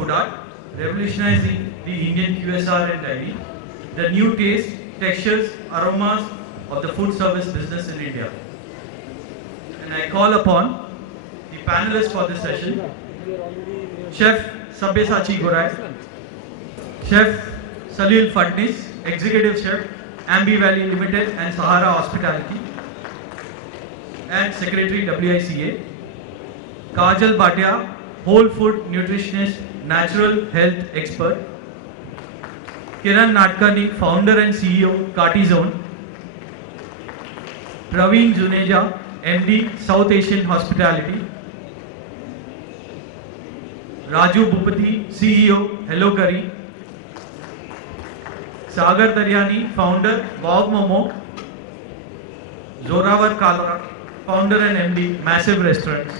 food art, revolutionizing the Indian QSR and dining, the new taste, textures, aromas of the food service business in India. And I call upon the panelists for this session, Chef Sabyasachi Gorai, Chef Salil Fadnis, Executive Chef, Ambi Valley Limited and Sahara Hospitality, and Secretary WICA, Kajal Bhatia, Whole Food Nutritionist, Natural Health Expert, Kiran Nadkarni, Founder and CEO, Kati Zone, Praveen Juneja, MD, South Asian Hospitality, Raju Bhupati, CEO, Hello Curry, Sagar Daryani, Founder, Wow Momo, Zorawar Kalra, Founder and MD, Massive Restaurants,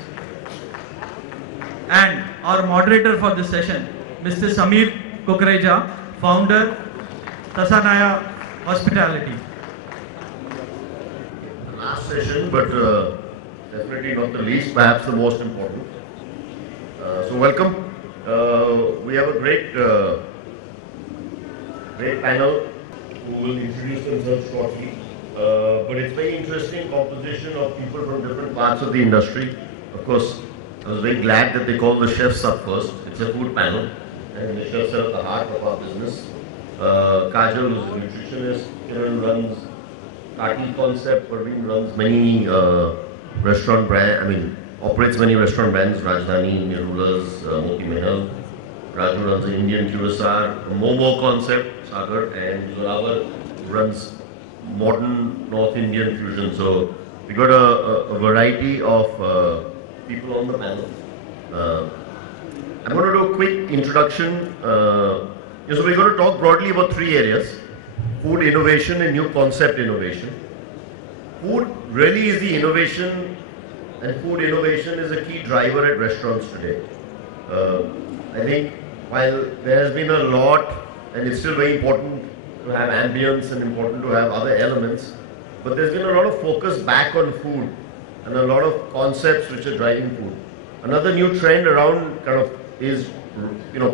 and our moderator for this session, Mr. Samir Kukreja, Founder, Tasanaya Hospitality. Last session, but definitely not the least, perhaps the most important. So welcome. We have a great panel who will introduce themselves shortly. But it's very interesting composition of people from different parts of the industry. Of course, I was very glad that they called the chefs up first. It's a food panel, and the chefs are at the heart of our business. Kajal is a nutritionist. Kiran runs Kati Concept. Praveen runs many restaurant brands. Operates many restaurant brands. Rajdhani, Nirulas, Moti Mahal. Raju runs the Indian QSR. Momo Concept, Sagar, and Zorawar runs modern North Indian fusion. So we got a variety of people on the panel. I'm going to do a quick introduction. So we're going to talk broadly about three areas: food innovation and new concept innovation. Food really is the innovation, and food innovation is a key driver at restaurants today. I think while there has been a lot, and it's still very important to have ambience and important to have other elements, but there's been a lot of focus back on food and a lot of concepts which are driving food. Another new trend around is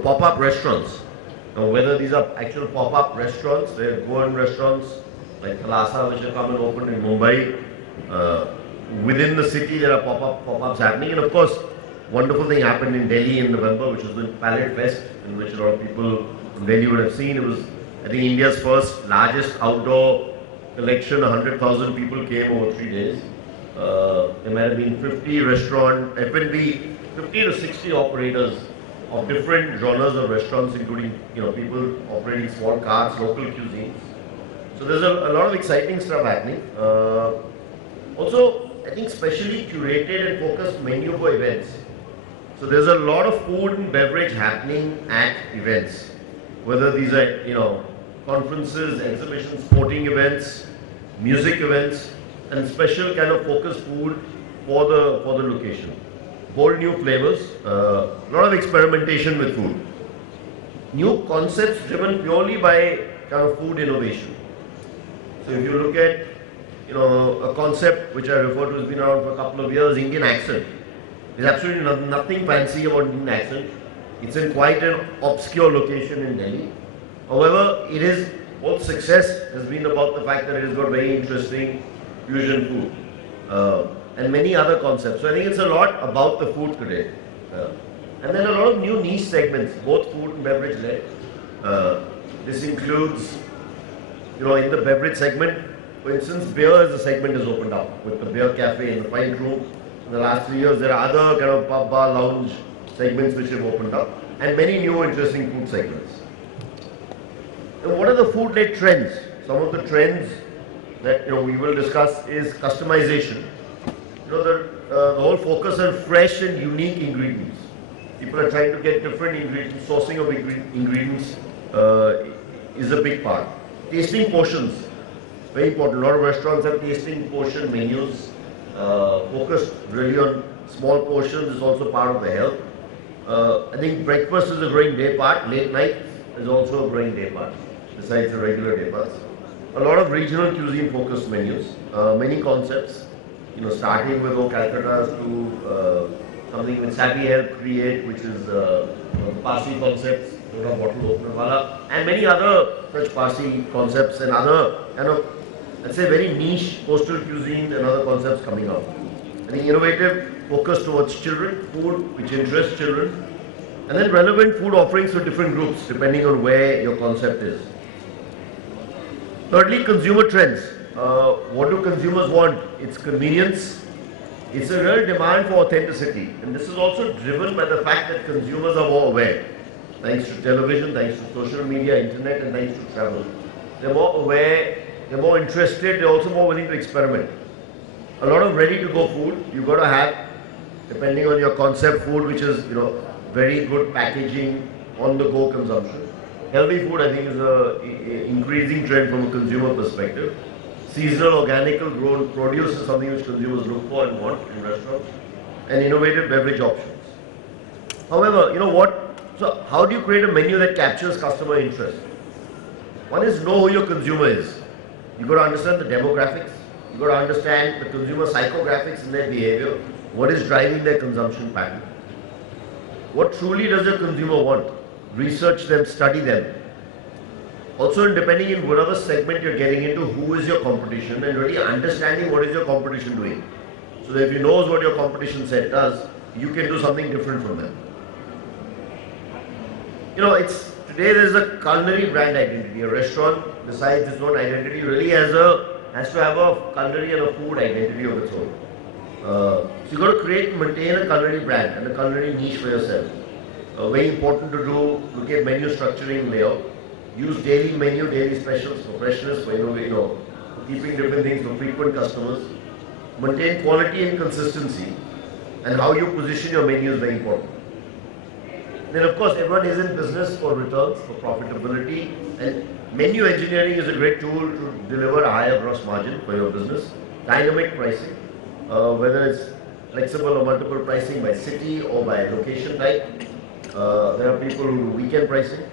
pop-up restaurants. Now, whether these are actual pop-up restaurants, they're Goan restaurants like Thalassa, which have come and opened in Mumbai. Within the city, there are pop-ups happening, and of course, wonderful thing happened in Delhi in November, which was the Palette Fest, in which a lot of people from Delhi would have seen. It was, I think, India's first largest outdoor collection. 100,000 people came over 3 days. There might have been 50 restaurant, F&B, 50 to 60 operators of different genres of restaurants, including people operating small carts, local cuisines. So there's a lot of exciting stuff happening. Also, I think specially curated and focused menu for events. So there's a lot of food and beverage happening at events, whether these are conferences, exhibitions, sporting events, music events, and special kind of focused food for the location. Bold new flavors, a lot of experimentation with food. New concepts driven purely by kind of food innovation. So if you look at a concept which I refer to has been around for a couple of years, Indian accent. There's absolutely nothing fancy about Indian accent. It's in quite an obscure location in Delhi. However, it is both success has been about the fact that it has got very interesting fusion food and many other concepts. So I think it's a lot about the food today. And then a lot of new niche segments, both food and beverage led. This includes, in the beverage segment, for instance, beer as a segment has opened up with the beer cafe and the pint room. In the last 3 years, there are other kind of pub, bar, lounge segments which have opened up, and many new interesting food segments. And what are the food-led trends? Some of the trends that we will discuss is customization. The whole focus on fresh and unique ingredients. People are trying to get different ingredients. Sourcing of ingredients is a big part. Tasting portions, very important. A lot of restaurants have tasting portion menus. Focused really on small portions is also part of the health. I think breakfast is a growing day part. Late night is also a growing day part, besides the regular day parts. A lot of regional cuisine focused menus, many concepts, starting with Calcutta's to something with Savvy Help Create, which is Parsi concepts, bottle opener wala, and many other such Parsi concepts and other, let's say very niche coastal cuisine and other concepts coming out. I think innovative focus towards children, food which interests children, and then relevant food offerings for different groups depending on where your concept is. Thirdly, consumer trends. What do consumers want? It's convenience. It's a real demand for authenticity, and this is also driven by the fact that consumers are more aware. Thanks to television, thanks to social media, internet, and thanks to travel. They're more aware, they're more interested, they're also more willing to experiment. A lot of ready-to-go food, you've got to have, depending on your concept, food which is, very good packaging, on-the-go consumption. Healthy food, I think, is an increasing trend from a consumer perspective. Seasonal, organical grown produce is something which consumers look for and want in restaurants. And innovative beverage options. However, so how do you create a menu that captures customer interest? One is know who your consumer is. You've got to understand the demographics. You've got to understand the consumer psychographics in their behavior. What is driving their consumption pattern? What truly does your consumer want? Research them, study them. Also, depending on whatever segment you're getting into, who is your competition, and really understanding what is your competition doing. So that if you know what your competition set does, you can do something different from them. Today there's a culinary brand identity. A restaurant, besides its own identity, really has to have a culinary and a food identity of its own. So you've got to create and maintain a culinary brand and a culinary niche for yourself. Very important to do, look at menu structuring layout. Use daily menu, daily specials for freshness, for keeping different things for frequent customers. Maintain quality and consistency, and how you position your menu is very important. Then of course everyone is in business for returns, for profitability, and menu engineering is a great tool to deliver a higher gross margin for your business. Dynamic pricing, whether it's flexible or multiple pricing by city or by location type. There are people who do weekend pricing.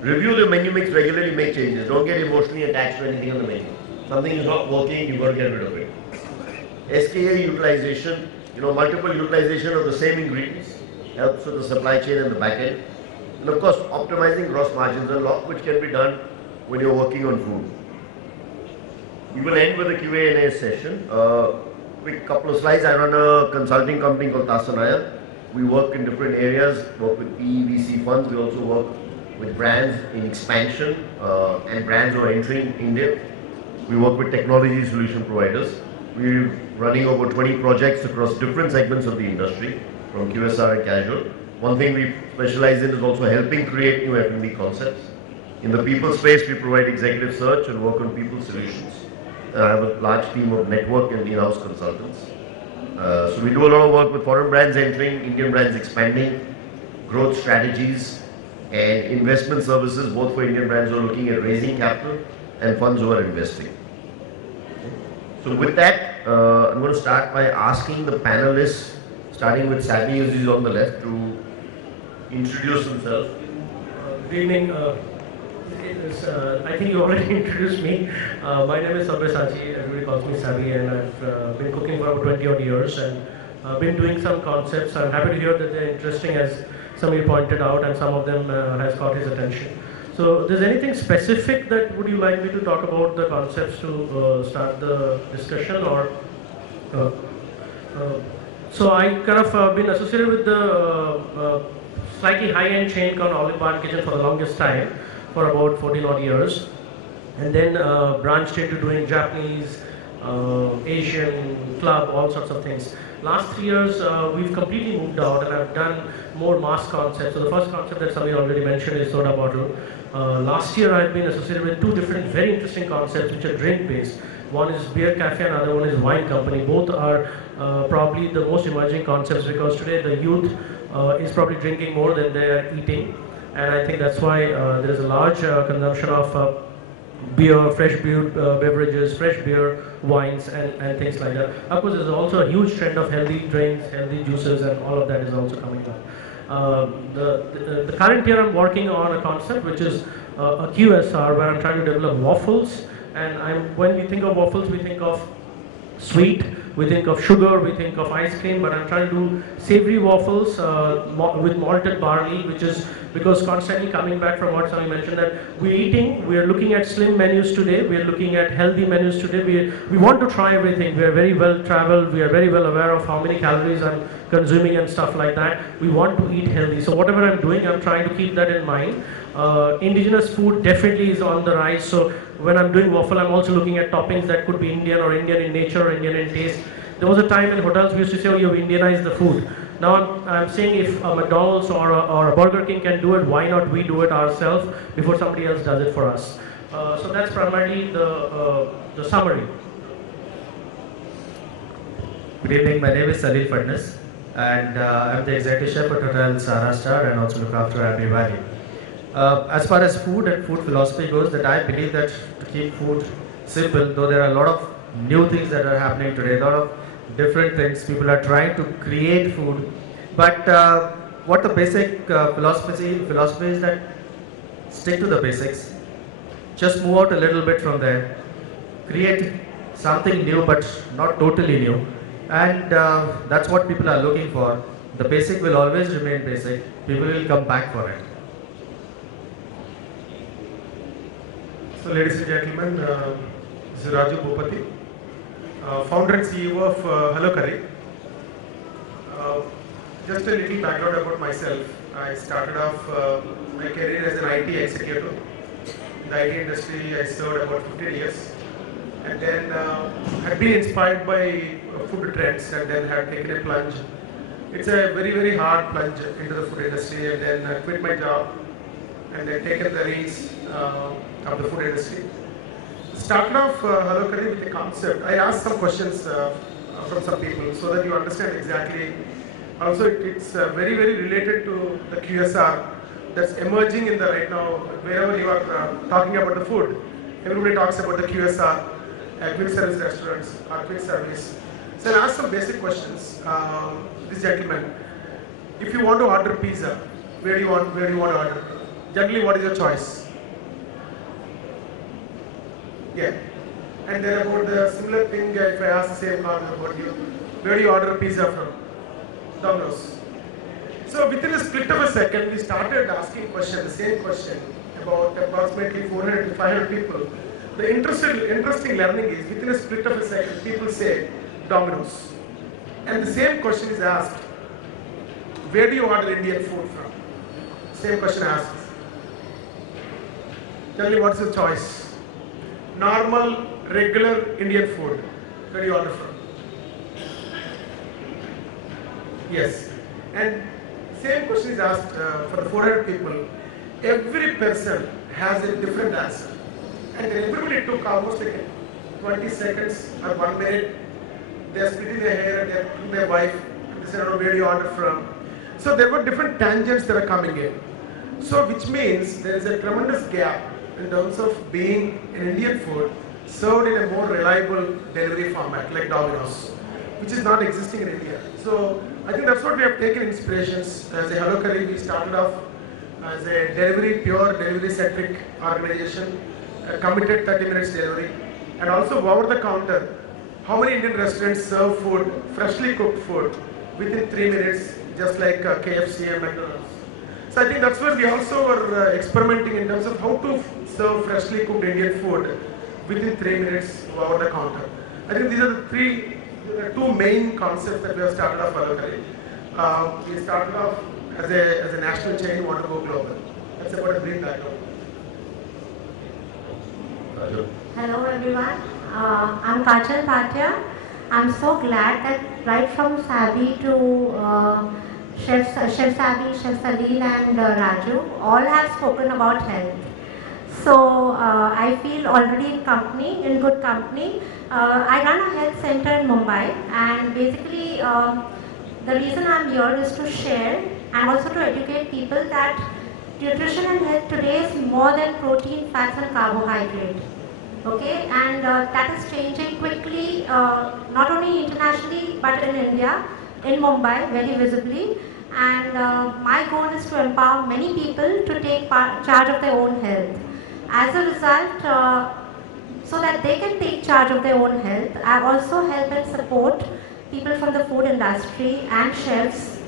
Review the menu mix regularly, make changes. Don't get emotionally attached to anything on the menu. Something is not working, you've got to get rid of it. SKA utilization, multiple utilization of the same ingredients helps with the supply chain and the back end. And of course, optimizing gross margins, a lot which can be done when you're working on food. We will end with a Q&A session. Quick couple of slides. I run a consulting company called Tasanaya. We work in different areas, work with PEVC funds. We also work with brands in expansion and brands who are entering India. We work with technology solution providers. We're running over 20 projects across different segments of the industry, from QSR and casual. One thing we specialize in is also helping create new F&B concepts. In the people space, we provide executive search and work on people solutions. I have a large team of network and in-house consultants. So we do a lot of work with foreign brands entering, Indian brands expanding, growth strategies, and investment services, both for Indian brands who are looking at raising capital and funds who are investing. So with that, I'm going to start by asking the panelists, starting with Sabi, who is on the left, to introduce himself. Good evening. I think you already introduced me. My name is Sabyasachi. Everybody calls me Sabi, and I've been cooking for over 20 odd years and been doing some concepts. I'm happy to hear that they're interesting, as somebody pointed out, and some of them has caught his attention. So, is there anything specific that would you like me to talk about the concepts to start the discussion, or? So I kind of been associated with the slightly high-end chain called Olive Barn Kitchen for the longest time, for about 14 odd years, and then branched into doing Japanese, Asian, club, all sorts of things. Last 3 years, we've completely moved out, and I've done more mass concepts. So the first concept that somebody already mentioned is soda bottle. Last year, I've been associated with 2 different very interesting concepts which are drink-based. One is beer cafe, and another one is wine company. Both are probably the most emerging concepts, because today the youth is probably drinking more than they are eating, and I think that's why there is a large consumption of beer, fresh beer beverages, fresh beer, wines, and things like that. Of course, there's also a huge trend of healthy drinks, healthy juices, and all of that is also coming up. The current year I'm working on a concept which is a QSR, where I'm trying to develop waffles. And when we think of waffles, we think of sweet, we think of sugar, we think of ice cream, but I'm trying to do savory waffles with malted barley, which is because constantly coming back from what Sami mentioned, that we are looking at slim menus today, we are looking at healthy menus today, we want to try everything, we are very well traveled, we are very well aware of how many calories I'm consuming and stuff like that. We want to eat healthy. So whatever I'm doing, I'm trying to keep that in mind. Indigenous food definitely is on the rise. So when I'm doing waffle, I'm also looking at toppings that could be Indian or Indian in nature or Indian in taste. There was a time in hotels we used to say, oh, you've Indianized the food. Now I'm saying if a McDonald's or a Burger King can do it, why not we do it ourselves before somebody else does it for us? So that's primarily the summary. Good evening, my name is Salil Fadnas and I'm the executive chef at Hotel Sara Star and also look after Abbey Valley. As far as food and food philosophy goes, that I believe that to keep food simple, though there are a lot of new things that are happening today, a lot of different things, people are trying to create food, but what the basic philosophy is that stick to the basics, just move out a little bit from there, create something new but not totally new, and that's what people are looking for. The basic will always remain basic, people will come back for it. So ladies and gentlemen, this is Raju Bhupati, founder and CEO of Hello Curry. Just a little background about myself. I started off my career as an IT executive. In the IT industry, I served about 15 years. And then had been inspired by food trends and then had taken a plunge. It's a very, very hard plunge into the food industry, and then I quit my job and then taken the reins of the food industry. Started off Hello Curry with a concept. I asked some questions from some people so that you understand exactly. Also, it's very, very related to the QSR that's emerging in the right now. Wherever you are talking about the food, everybody talks about the QSR, quick service restaurants, or quick service. So I asked some basic questions. This gentleman, if you want to order pizza, where do you want to order? Generally, what is your choice? Yeah. And then about the similar thing, if I ask the same comment about you, where do you order pizza from? Domino's. So within a split of a second, we started asking questions, the same question, about approximately 400 to 500 people. The interesting learning is, within a split of a second, people say Domino's. And the same question is asked, where do you order Indian food from? Same question asked. Tell me what's your choice? Normal, regular Indian food. Where do you order from? Yes. And same question is asked for the 400 people. Every person has a different answer. And then everybody took almost like 20 seconds or 1 minute. They are splitting their hair and they are looking at their wife. They said, oh, where do you order from? So there were different tangents that are coming in. So which means there is a tremendous gap in terms of being an Indian food served in a more reliable delivery format like Domino's, which is not existing in India. So I think that's what we have taken inspirations. As a Hello Curry, we started off as a pure delivery-centric organization, committed 30 minutes delivery, and also over the counter. How many Indian restaurants serve food, freshly cooked food, within 3 minutes, just like KFC and McDonald's? So I think that's where we also were experimenting in terms of how to serve freshly cooked Indian food within 3 minutes over the counter. I think these are the two main concepts that we have started off Hello Curry. We started off as a national chain, want to go global. That's about a brief background. Hello everyone, I'm Kajal Bhatia. I'm so glad that right from Sabi to Chef Sabi, Chef Salil and Raju all have spoken about health. So I feel already in good company. I run a health center in Mumbai, and basically the reason I'm here is to share and also to educate people that nutrition and health today is more than protein, fats and carbohydrate. Okay, and that is changing quickly, not only internationally but in India, in Mumbai very visibly. And my goal is to empower many people to take charge of their own health. As a result, so that they can take charge of their own health. I also help and support people from the food industry and chefs,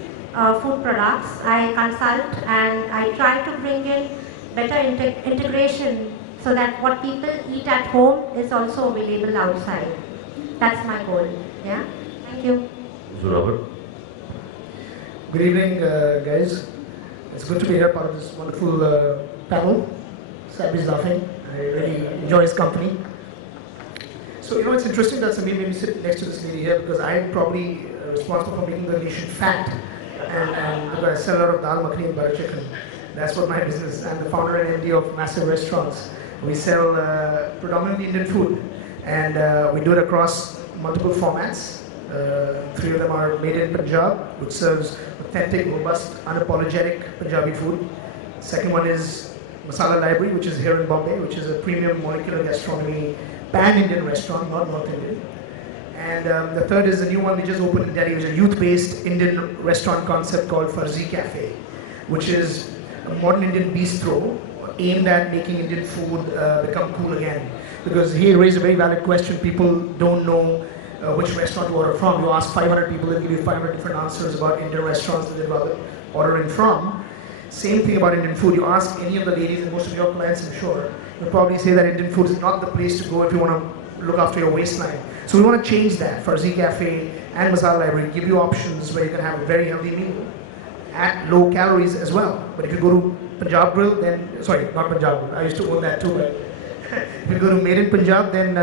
food products. I consult and I try to bring in better integration so that what people eat at home is also available outside. That's my goal. Yeah. Thank you. So Robert. Good evening, guys. It's good to be here, part of this wonderful panel. Sabi's laughing. I really enjoy his company. So, it's interesting that Samir made me sit next to this lady here because I'm probably responsible for making the nation fat. And because I sell a lot of dal makhani and butter chicken. That's what my business is. I'm the founder and MD of massive restaurants. We sell predominantly Indian food. And we do it across multiple formats. 3 of them are made in Punjab, which serves authentic, robust, unapologetic Punjabi food. Second one is Masala Library, which is here in Bombay, which is a premium molecular gastronomy pan-Indian restaurant, not North Indian. And the third is a new one we just opened in Delhi, which is a youth-based Indian restaurant concept called Farzi Cafe, which is a modern Indian bistro aimed at making Indian food become cool again. Because he raised a very valid question. People don't know which restaurant to order from. You ask 500 people, they'll give you 500 different answers about Indian restaurants that they'd rather order in from. Same thing about Indian food. You ask any of the ladies, and most of your clients, I'm sure, will probably say that Indian food is not the place to go if you want to look after your waistline. So we want to change that. Farzi Cafe and Masala Library give you options where you can have a very healthy meal at low calories as well. But if you go to Punjab Grill, then, sorry, not Punjab Grill, I used to own that too, but if you go to Made in Punjab, then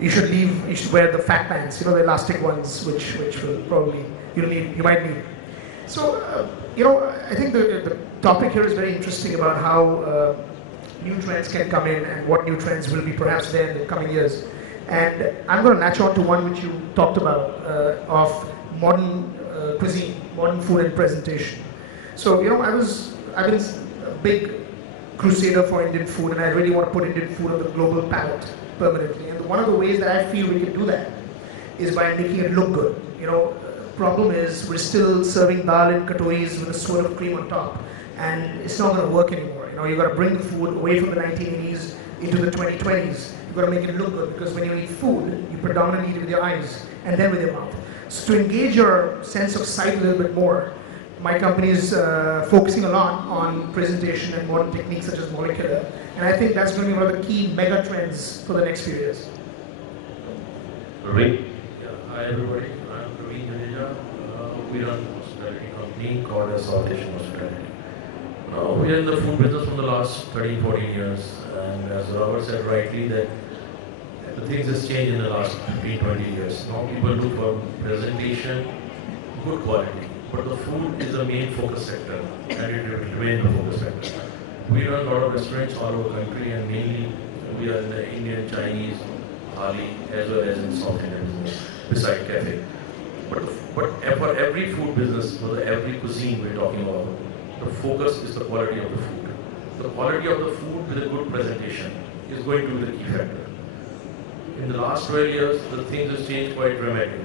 you should wear the fat pants, the elastic ones, which will probably, you might need. So, I think the topic here is very interesting about how new trends can come in and what new trends will be perhaps there in the coming years. And I'm going to latch on to one which you talked about of modern cuisine, modern food and presentation. So, I've been a big crusader for Indian food, and I really want to put Indian food on the global palette permanently. And one of the ways that I feel we can do that is by making it look good. Problem is we're still serving dal in katoris with a swirl of cream on top, and it's not going to work anymore. You've got to bring the food away from the 1980s into the 2020s. You've got to make it look good, because when you eat food, you predominantly eat it with your eyes and then with your mouth. So to engage your sense of sight a little bit more, my company is focusing a lot on presentation and modern techniques such as molecular, and I think that's going to be one of the key mega trends for the next few years. Ravi? Hi everybody, I'm Ravi Jadeja. We run a hospitality company called South Asian Hospitality. We are in the food business from the last 13, 14 years, and as Robert said rightly, that the things has changed in the last 15, 20 years. Now people look for presentation, good quality, but the food is the main focus sector, and it will remain the focus sector. We run a lot of restaurants all over the country, and mainly we are in the Indian, Chinese, Malay, as well as in South Indian business, beside cafe. But for every food business, for every cuisine we're talking about, the focus is the quality of the food. The quality of the food with a good presentation is going to be the key factor. In the last 12 years, the things have changed quite dramatically.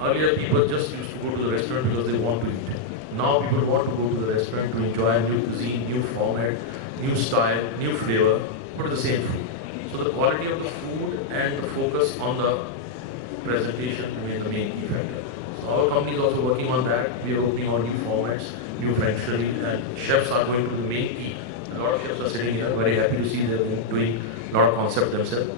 Earlier, people just used to go to the restaurant because they want to eat. Now people want to go to the restaurant to enjoy new cuisine, new format, new style, new flavor, but the same food. So the quality of the food and the focus on the presentation remain the main key factor. So our company is also working on that. We are opening on new formats, new franchisees, and chefs are going to the main key. A lot of chefs are sitting here, very happy to see they're doing a lot of concept themselves.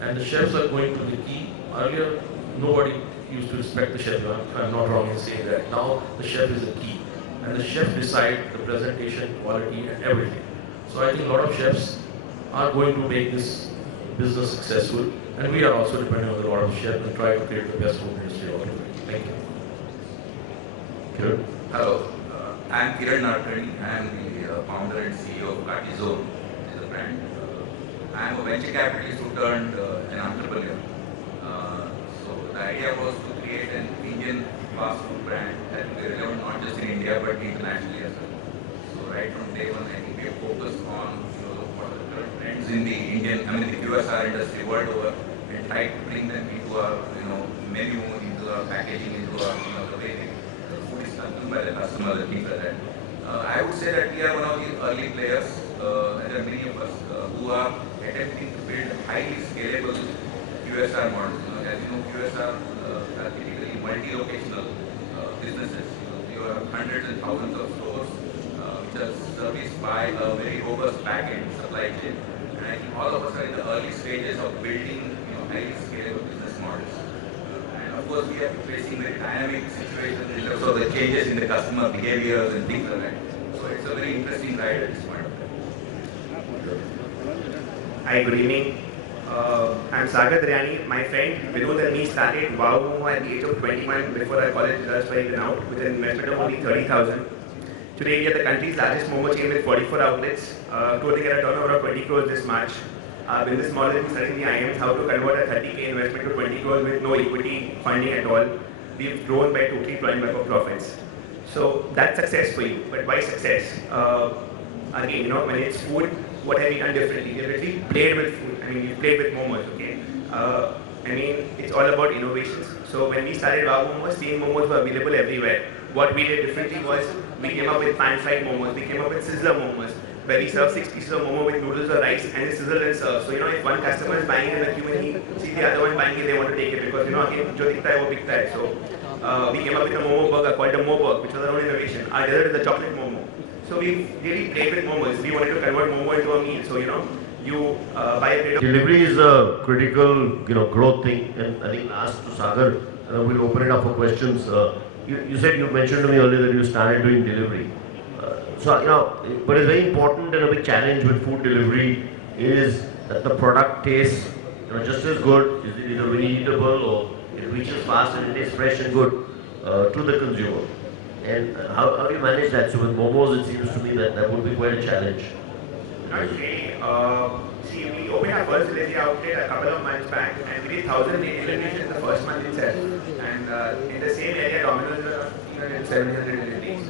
And the chefs are going to the key. Earlier, nobody used to respect the chef, if I'm not wrong in saying that. Now the chef is the key. And the chef decides the presentation, quality, and everything. So I think a lot of chefs are going to make this business successful. And we are also depending on a lot of chefs and try to create the best food industry out of it. Thank you. Kiran? Hello, I'm Kiran Narkani. I'm the founder and CEO of Cuisines, which is a brand. I'm a venture capitalist who turned an entrepreneur. So the idea was to create an Indian fast food brand that will be relevant not just in India but internationally as well. So right from day one, I think we have focused on what are the current trends in the the QSR industry world over, and tried to bring them into our menu, into our packaging, into our the way the food is consumed by the customer, and things like that. I would say that we are one of the early players, and there are many of us who are attempting to build highly thousands of stores, which are serviced by a very robust back-end supply chain. And I think all of us are in the early stages of building, highly scalable business models. And of course, we are facing very dynamic situations in terms of the changes in the customer behaviors and things like that. So it's a very interesting ride at this point of time. Hi, good evening. I'm Sagar Dryani. My friend Vinod and me started Wow Momo at the age of 21 before our college results were even out with an investment of only 30,000. Today we are the country's largest momo chain with 44 outlets, closing at a turnover of 20 crores this March. Our business model is studying the IMs how to convert a 30k investment to 20 crores with no equity funding at all. We've grown by totally plowing back of profits. So that's success for you. But why success? Again, when it's food, what have we done differently? We've really played with food. We played with momos, okay? It's all about innovations. So when we started Wow Momos, steam momos were available everywhere. What we did differently was we came up with pan-fried momos, we came up with sizzler momos, where we serve 6 pieces of momo with noodles or rice and it's sizzled and served. So, if one customer is buying it in the queue and he sees the other one buying it, they want to take it because, again, jo dikhta hai, wo bikta hai. So, we came up with a momo burger called a Mo-Burg, which was our own innovation. Our dessert is a chocolate momo. So we really played with momos. We wanted to convert momo into a meal. So, you buy a plate of... Delivery is a critical, growth thing. And I think last to Sagar, we'll open it up for questions. You mentioned to me earlier that you started doing delivery. But it's very important and a big challenge with food delivery is that the product tastes just as good, is it either very eatable or it reaches fast and it tastes fresh and good to the consumer. And how do you manage that? So with momos, it seems to me that would be quite a challenge. Not really. We opened our first delivery outlet a couple of months back and we did 1,000 deliveries in the first month itself. And in the same area, Domino's is 700 deliveries.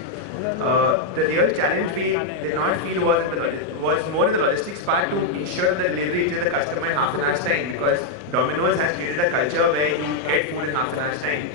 The real challenge we did not feel was more in the logistics part to ensure the delivery reaches the customer in half an hour's time, because Domino's has created a culture where you get food in half an hour's time.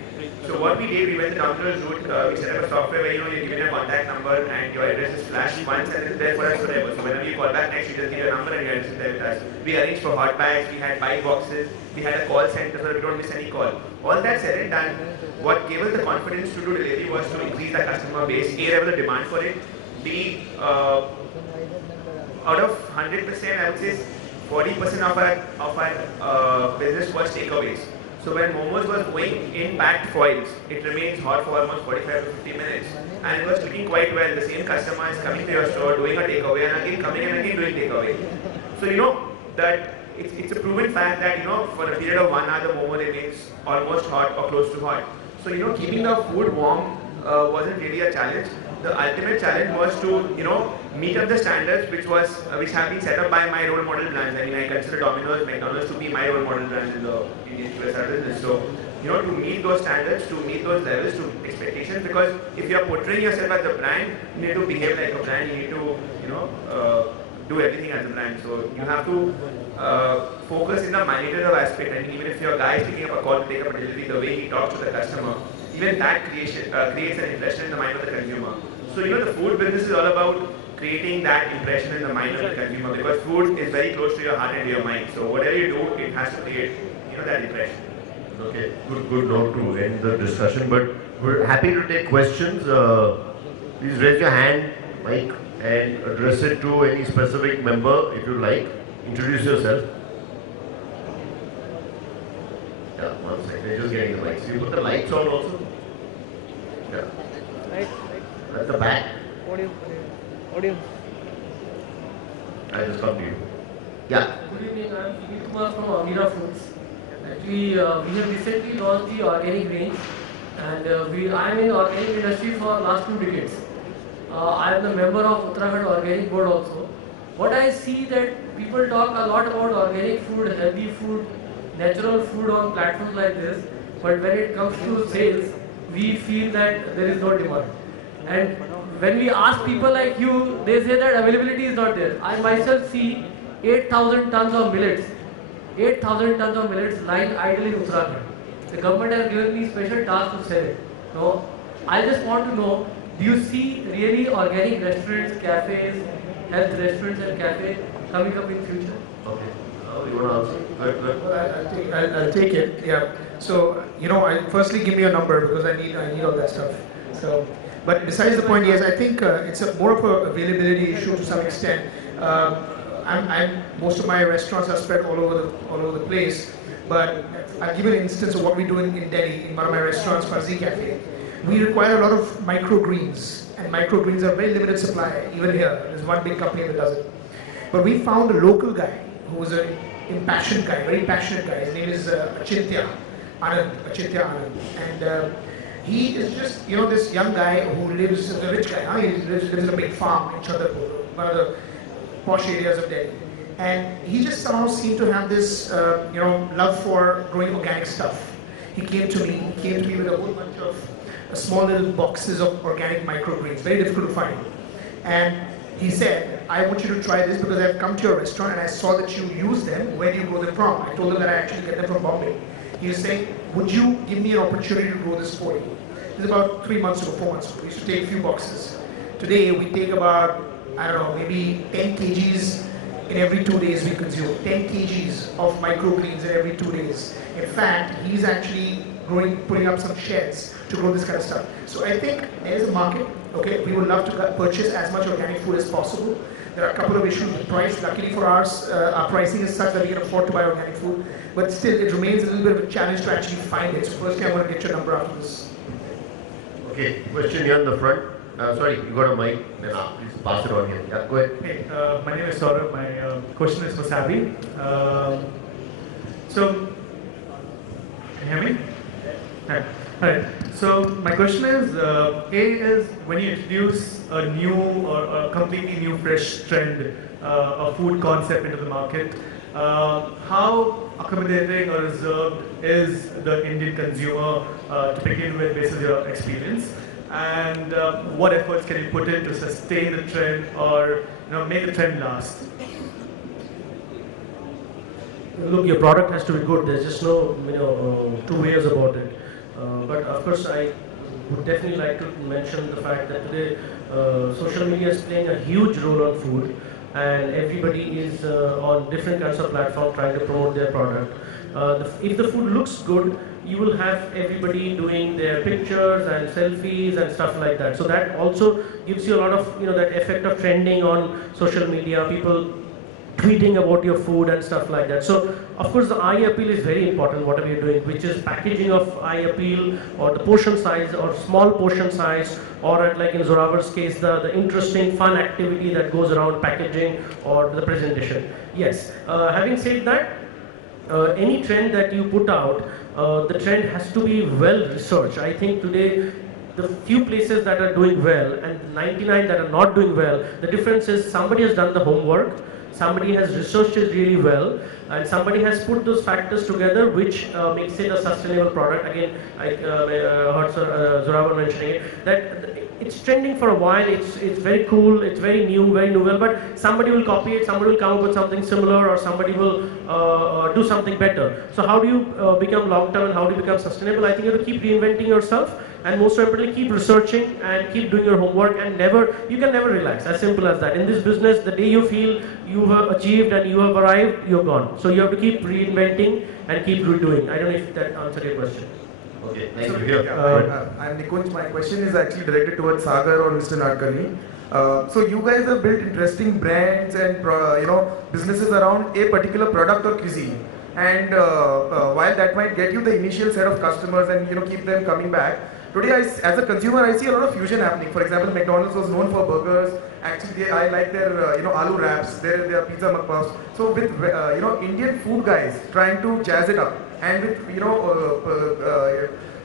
So what we did, we went the Domino's route, we set up a software where you give me a contact number and your address is flashed once and it's there for us forever. So whenever you call back next, you just give your number and your address is there with us. We arranged for hot bags, we had buy boxes, we had a call center so that we don't miss any call. All that said and done, what gave us the confidence to do delivery was to increase the customer base. A, there was a demand for it. B, out of 100%, I would say 40% of our business was takeaways. So when momos was going in packed foils, it remains hot for almost 45 to 50 minutes. And it was looking quite well. The same customer is coming to your store, doing a takeaway, and again coming and again doing takeaway. So that it's a proven fact that for a period of 1 hour the momo remains almost hot or close to hot. So keeping the food warm wasn't really a challenge. The ultimate challenge was to meet up the standards which have been set up by my role model brands. I consider Domino's, McDonald's to be my role model brands in the Indian QSR business. So to meet those standards, to meet those levels, to expectations, because if you are portraying yourself as a brand, you need to behave like a brand. You need to do everything as a brand. So you have to focus in the managerial aspect. Even if your guy is picking up a call to take up a delivery, the way he talks to the customer, even that creates an impression in the mind of the consumer. So the food business is all about creating that impression in the mind of the consumer, because food is very close to your heart and your mind. So whatever you do, it has to create that impression. Okay, good note to end the discussion. But we're happy to take questions. Please raise your hand, Mike, and address it to any specific member if you like. Introduce yourself. Yeah, 1 second. They're just getting the mics. You put the lights on also? Yeah. At the back. Audio. I just come to you. Yeah. Good evening, I am Kumar from Amira Foods. Actually, we have recently launched the organic range, and I am in the organic industry for last 2 decades. I am the member of Uttarakhand Organic Board also. What I see that people talk a lot about organic food, healthy food, natural food on platforms like this, but when it comes to sales, we feel that there is no demand. And when we ask people like you, they say that availability is not there. I myself see 8,000 tons of millets, 8,000 tons of millets lying idle in Uttarakhand. The government has given me special task to sell it. So I just want to know, do you see really organic restaurants, cafes, health restaurants and cafes coming up in future? Okay. You want to answer? Well, I'll take it. Yeah. So I firstly give me a number because I need all that stuff. So But besides the point, yes, I think it's a more of a availability issue to some extent. Most of my restaurants are spread all over the place. But I'll give you an instance of what we do in Delhi, in one of my restaurants, Farzi Cafe. We require a lot of microgreens, and microgreens are very limited supply, even here. There's one big company that does it. But we found a local guy who was an impassioned guy, very passionate guy. His name is Achintya Anand. And he is just, this young guy who lives, a rich guy, he lives in a big farm in Chandrapur, one of the posh areas of Delhi. And he just somehow seemed to have this, love for growing organic stuff. He came to me with a whole bunch of small little boxes of organic microgreens, very difficult to find. And he said, I want you to try this because I've come to your restaurant and I saw that you use them. Where do you grow them from? I told him that I actually get them from Bombay. He was saying, would you give me an opportunity to grow this for you? This is about 3 months ago, 4 months ago. We used to take a few boxes. Today we take about, maybe 10 kgs in every 2 days we consume. 10 kgs of microgreens in every 2 days. In fact, he's actually putting up some sheds to grow this kind of stuff. So I think there's a market. Okay, we would love to purchase as much organic food as possible. There are a couple of issues with price. Luckily for ours, our pricing is such that we can afford to buy organic food. But still, it remains a little bit of a challenge to actually find it. So firstly, I want to get your number after this. Okay, question here in the front. Sorry, you got a mic. Then please pass it on here. Yeah, go ahead. Hey, my name is Saurabh. My question is for Sabi. Can you hear me? Hi. Right. So my question is, is when you introduce a new or a completely new fresh trend, a food concept into the market, how accommodating or reserved is the Indian consumer to begin with, based on your experience? And what efforts can you put in to sustain the trend or make the trend last? Look, your product has to be good. There's just no two ways about it. But of course, I would definitely like to mention the fact that today social media is playing a huge role on food, and everybody is on different kinds of platforms trying to promote their product. If the food looks good, you will have everybody doing their pictures and selfies and stuff like that. So that also gives you a lot of that effect of trending on social media. People tweeting about your food and stuff like that. So of course the eye appeal is very important, whatever you're doing, which is packaging of eye appeal, or the portion size, or small portion size, or like in Zoravar's case, the interesting fun activity that goes around packaging or the presentation. Yes, having said that, any trend that you put out, the trend has to be well researched. I think today the few places that are doing well and 99 that are not doing well, the difference is somebody has done the homework, somebody has researched it really well, and somebody has put those factors together, which makes it a sustainable product. Again, I heard Zoravar mentioning it, that it's trending for a while, it's very cool, it's very new, very novel, but somebody will copy it, somebody will come up with something similar, or somebody will do something better. So how do you become long-term and how do you become sustainable? I think you have to keep reinventing yourself, and most importantly, keep researching and keep doing your homework, and you can never relax, as simple as that. In this business, the day you feel you have achieved and you have arrived, you're gone. So you have to keep reinventing and keep redoing. I don't know if that answered your question. Okay, thank you. I'm Nikunj. My question is actually directed towards Sagar or Mr. Nadkarni. So you guys have built interesting brands and businesses around a particular product or cuisine. And while that might get you the initial set of customers and keep them coming back, today as a consumer I see a lot of fusion happening. For example, McDonald's was known for burgers. Actually, I like their aloo wraps, their pizza mukbangs. So with Indian food guys trying to jazz it up, and with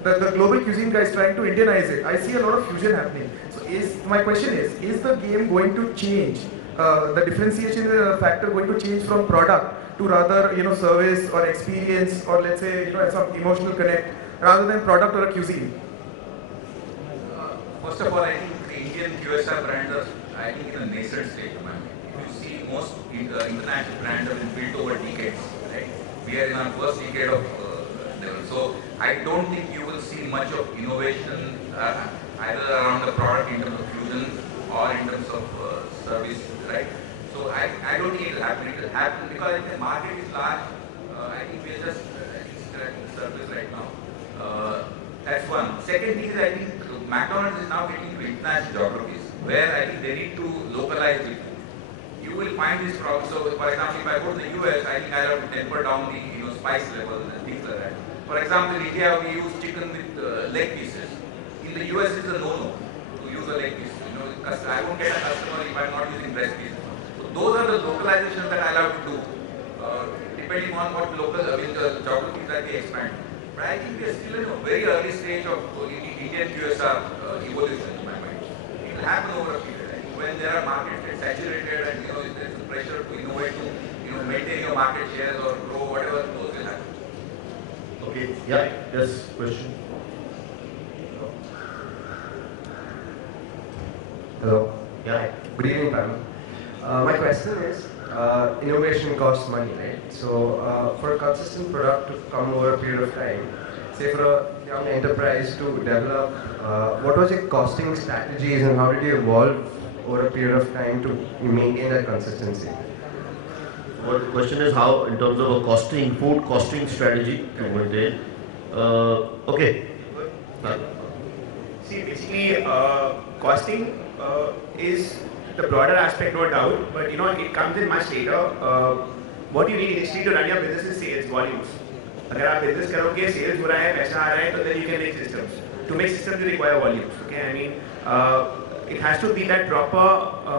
the global cuisine guys trying to Indianize it, I see a lot of fusion happening. So my question is the game going to change? The differentiation factor going to change from product to rather service or experience, or let's say some emotional connect, rather than product or a cuisine? First of all, I think the Indian QSR brands are, I think, in a nascent stage. You see, most international brands have been built over decades. Right? We are in our first decade of level. So I don't think you will see much of innovation either around the product in terms of fusion or in terms of service. Right? So I don't think it will happen. It will happen because I think the market is large. I think we are just scratching the surface right now. That's one. Second thing is, I think McDonald's is now getting into international geographies where I think they need to localize it. You will find this problem. So, for example, if I go to the US, I think I'll have to temper down the spice level and things like that. For example, in India we use chicken with leg pieces. In the US it's a no-no to use a leg piece. I won't get a customer if I'm not using breast pieces. So those are the localizations that I'll have to do, depending on what local, the geographies that we expand. But I think we are still in a very early stage of Indian QSR evolution in my mind. It will happen over a period. I think when there are markets that saturated and there's a pressure to innovate to maintain your market shares or grow, whatever, those will happen. Okay, yeah, yes, question. Hello. Yeah. Good evening, panel. My question is, innovation costs money, right? So, for a consistent product to come over a period of time, say for a young enterprise to develop, what was your costing strategies and how did you evolve over a period of time to maintain that consistency? Well, the question is how, in terms of a food costing strategy to maintain. Okay. See, basically, costing is the broader aspect, no doubt, but it comes in much later. What you need initially to run your business is sales volumes. अगर आप business करोगे, sales हो रहा है, पैसा आ रहा है, तो then you can make systems. To make systems, you require volumes. Okay, I mean, it has to be that proper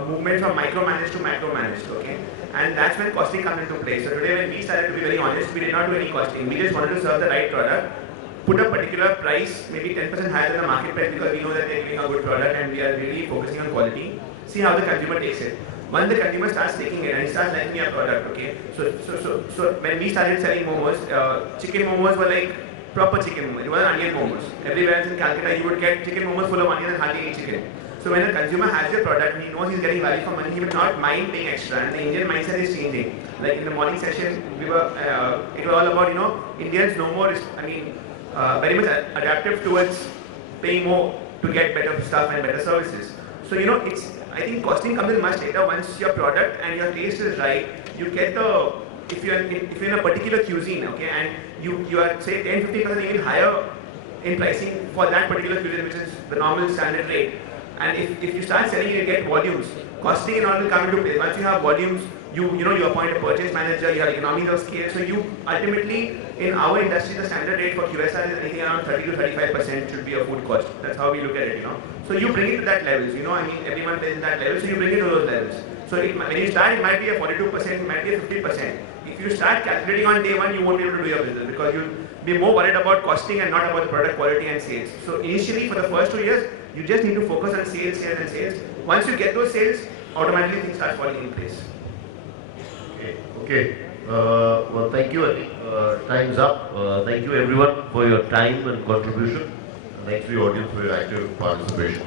movement from micromanaged to macro-managed. Okay, and that's when costing comes into play. So today, when we started, to be very honest, we did not do any costing. We just wanted to serve the right product, put a particular price, maybe 10% higher than the market price, because we know that they're giving a good product and we are really focusing on quality. See how the consumer takes it. Once the consumer starts taking it and he starts liking your product, okay. So when we started selling momos, chicken momos were like proper chicken momos. It wasn't onion momos. Everywhere else in Calcutta, you would get chicken momos full of onion and hardly any chicken. So when the consumer has your product, he knows he's getting value for money, he will not mind paying extra. And the Indian mindset is changing. Like in the morning session, it was all about Indians no more. Very much adaptive towards paying more to get better stuff and better services. So I think costing comes in much later. Once your product and your taste is right, you get if you're in a particular cuisine, okay, and you are say 10-15% even higher in pricing for that particular cuisine, which is the normal standard rate. And if you start selling, you get volumes. Costing and all will come into play. Once you have volumes, you appoint a purchase manager, you have economies of scale. So you ultimately, in our industry, the standard rate for QSR is anything around 30 to 35% should be a food cost. That's how we look at it, So you bring it to that levels, everyone is in that level, so you bring it to those levels. So when you start, it might be a 42%, it might be a 50%. If you start calculating on day one, you won't be able to do your business because you'll be more worried about costing and not about the product quality and sales. So initially, for the first 2 years, you just need to focus on sales, sales and sales. Once you get those sales, automatically things start falling in place. Okay. Well, thank you. I think time's up. Thank you everyone for your time and contribution. Thanks to the audience for your active participation.